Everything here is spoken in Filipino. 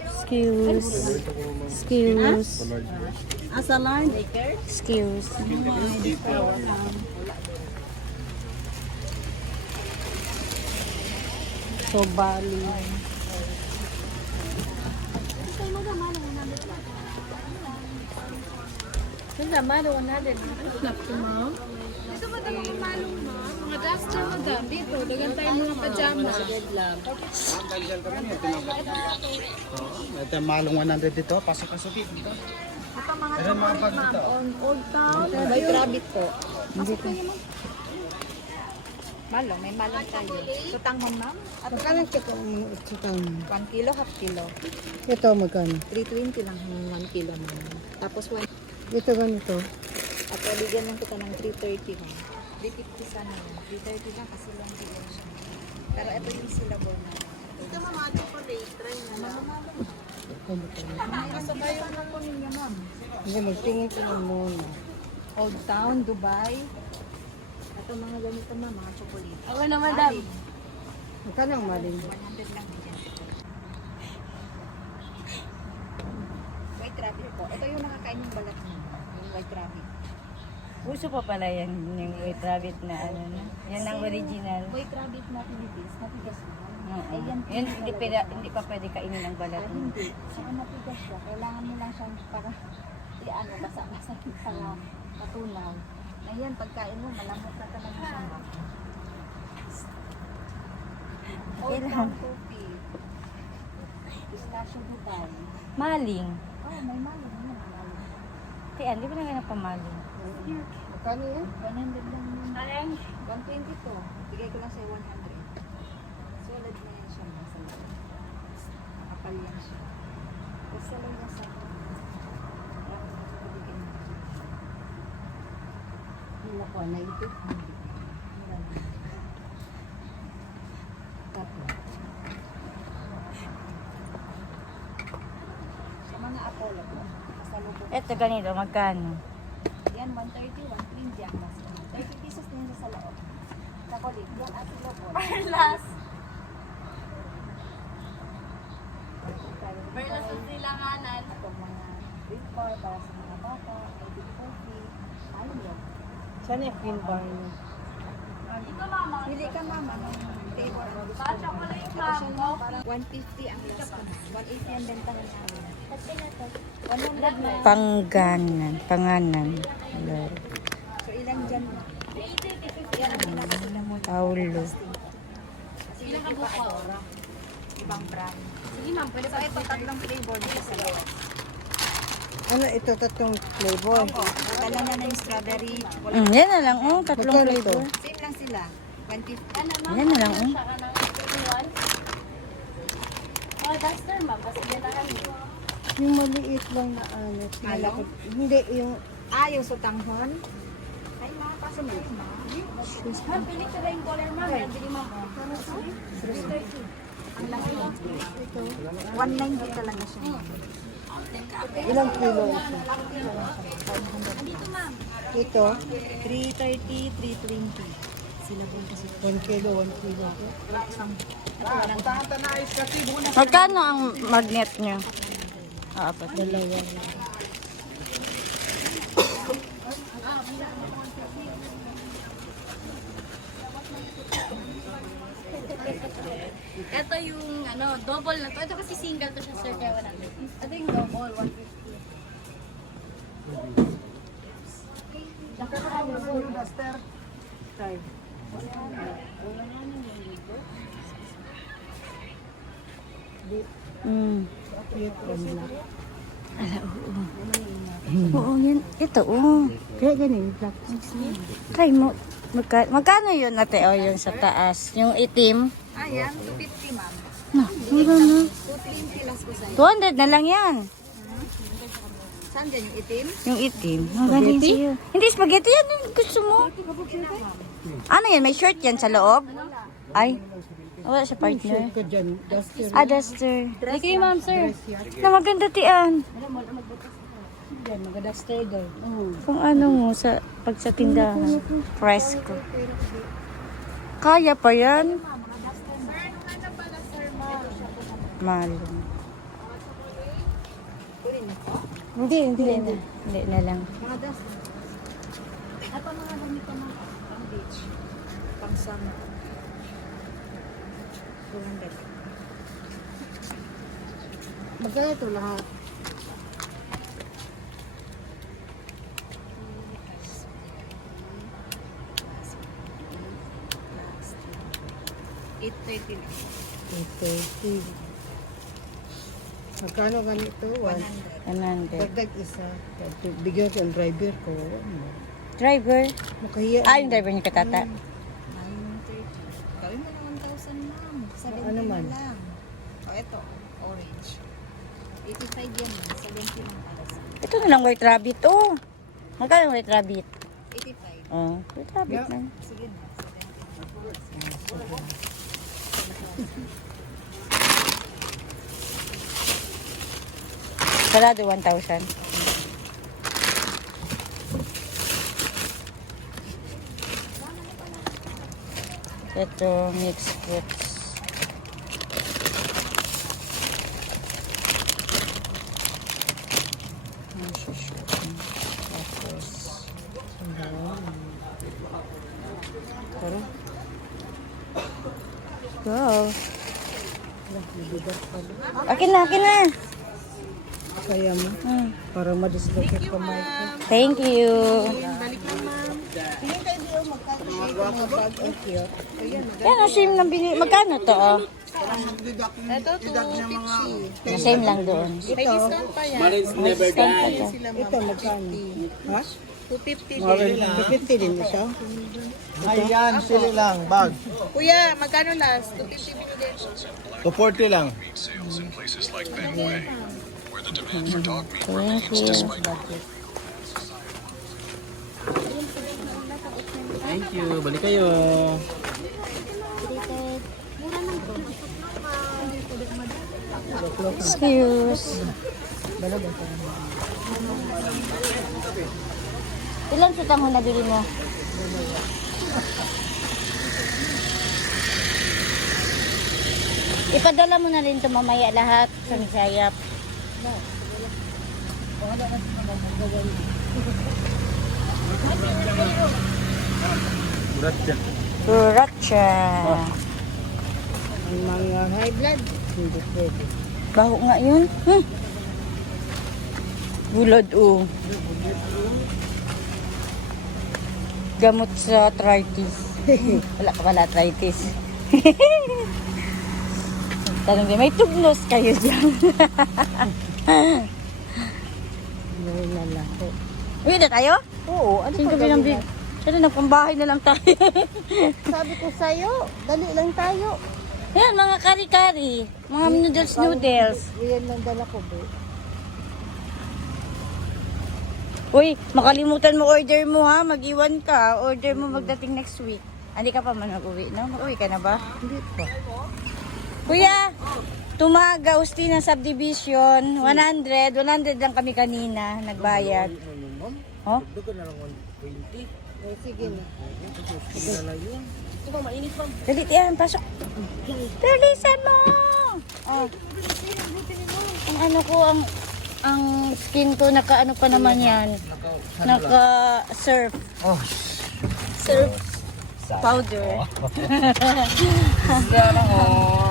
Excuse. Excuse. Asa line? Excuse. So, Bali. Ganda, malo 100. Snap ko, ma'am. Ito ba daw ang malong, ma'am? Mga duster mo dam. Dito, dagan tayo mga pajama. Ito yung malong 100 dito. Pasok-pasok dito. Ito mga chocolate, ma'am. On Old Town. May rabbit po. Hindi ko. Malong, may malong tayo. Tutang mo, ma'am? At Magkano ito ang utang? 1 kilo, half kilo. Ito magkano? 320 lang ang 1 kilo, ma'am. Tapos 1. Ito ganito. At bigyan lang kita ng 330, ma'am. 350 sana yun. 330 lang kasi lang sila siya. Pero ito yung syllable na. Ito, ma'am, ato po try na lang. Kasabayan lang po ninyo, ma'am. Hindi, magtingin-tingin muna. Old Town, Dubai. Ito mga ganito, ma'am, mga chocolate. Ako na, madam. Magkano ang maling? 100 lang bigyan ko. White rabbit po. Ito yung nakakain yung balat niya. Yung white rabbit. Uso pa pala yan, yung white rabbit na ano na. Yan ang original. White rabbit na Philippines, matigas mo. Oo. Eh, yan, Yan, hindi pa pwede kainin ng balat. hindi. So, matigas siya. Kailangan mo lang siyang para i-ano, basa-basa para matunaw. Na yan, pagkain mo, malamot na talaga siya. Old Kailan? Town coffee. Pistachio Dubai. Maling. Oh, may maling. May maling. Tiyan, di ba na ganang pamaling? Magkano yan? 100 lang yun. 120 to. Bigay ko lang sa 100. Solid na yan siya. Nasa loob. Kapal yan siya. Basta lang yan sa Wala ko, 90. Tatlo. Sa mga Apollo po. Basta lubog. Eto ganito, magkano? Yan, 130, 120 ang last. 30 pesos din siya sa loob. Sa kulit. Yan at lobon. Last. Bernas ang silanganan. Itong mga drink bar para sa mga bata. May coffee. Ayun. Saan yung pin bar niya? Ito, mama. Pili ka mama ng flavor. Sa chocolate, Ito ma'am. siya naman parang 150 ang last ko. 180 ang bentahan namin. 100 na. Pangganan. Panganan. So ilan dyan? Yan ang pinakasila mo. Paulo. Ilang ka buko? Ibang brand. Sige, ma'am. Pwede So ito tatlong flavor dito sa loob. Ano ito, tatlong flavor? Dala na na yung strawberry. Yan na lang, oh. Tatlong Magkano ito? flavor. Same lang sila. 150. Yan na lang, oh. Saka ng 21. Oh, duster, ma'am. Kasi yan na kami. Yung maliit lang na ano. Malaki? Hindi, yung Yung sutanghon. Ay, nakapasa mo. Ma'am, pili ka rin color, ma'am. Yan, bili, ma'am. Ang laki. 190 talaga siya. ilang kilo ito? Ito, 330, 320. Sila po kasi. 1 kilo, 1 kilo. Magkano ang magnet nyo? Apat. Dalawa. Ito yung double na to. Ito kasi single to siya, sir. Kaya 100. Ito yung double, 150. Mm. Cute and black. Oo, yan. Ito, oh. Kaya ganun, black. Kay mo. Magkano yun, ate? O, yun sa taas. Yung itim. Ayan, 250 ma'am. No, mura na. 220 last ko sa'yo. 200 na lang yan. Saan dyan yung itim? Yung itim. Ang galing sa'yo. Hindi, spaghetti yan. Yung gusto mo. Ano yan? May short yan sa loob? Ay. Wala siya partner. Ka dyan, duster. Ah, duster. Thank you, ma'am, sir. Na maganda tiyan. Dyan, mag-duster daw. Kung ano mo sa pag sa tindahan. Fresco. Kaya pa yan. Malong. Kunin mo. Hindi na lang. Mga dust. At ang mga damit ko mga pang beach. Pang summer. 200. Magkano ito lahat? $830 lang. 230. Magkano ganito? 100. 100. Dagdag isa. Bigyan ko ang driver ko. Driver. Makahiya. Yung driver niya katata. 930. Gawin mo na 1,000 ma'am. 70 Ano man? na lang. O, ito. Orange. 85 yan. 70 lang para sa Ito na lang white rabbit. Oh. Magkano white rabbit? 85. Oh, white rabbit na. Sige na. 70. Sarado 1,000. Ito, mixed fruits. Tapos, wow. Akin na, akin na. Kaya mo. Para madislocate kamay ko. Thank you. Yan, same lang binili. Magkano to? Oh? Ito, 250. Same lang doon. May discount pa yan. Ito magkano? Ha? 250. 250 din siya. Ayan, sili lang, bag. Kuya, magkano last? 250 binigay. 240 lang. Thank you. Thank you. Balik kayo. Excuse. Ilan sa tanghon na bili mo? Ipadala mo na rin ito mamaya lahat sa Misayap. Burat siya. Sriracha. Ang mga high blood, hindi pwede. Baho nga yun. Bulad oh. Gamot sa arthritis. Wala ka pala arthritis. Tanong din, may tugnos kayo dyan. May lalaki. Uwi na tayo? Oo, ano Sino pa bilang gawin big? Ito, nagpambahay na lang tayo. Sabi ko sa'yo, dali lang tayo. Yan, mga kari-kari. Mga noodles. Yan lang dala ko, be. Uy, makalimutan mo order mo ha. Mag-iwan ka. Order mo magdating next week. Hindi ka pa man mag-uwi, no? Mag-uwi ka na ba? Hindi pa. Kuya, Tumaga, Ustina Subdivision, 100 lang kami kanina, nagbayad. Oh? Eh, sige na. Dali, yan, pasok. Dalisan mo! Oh. Ang ano ko, ang skin ko, naka-ano pa naman yan. Naka-surf. Oh. Surf powder. Sana all.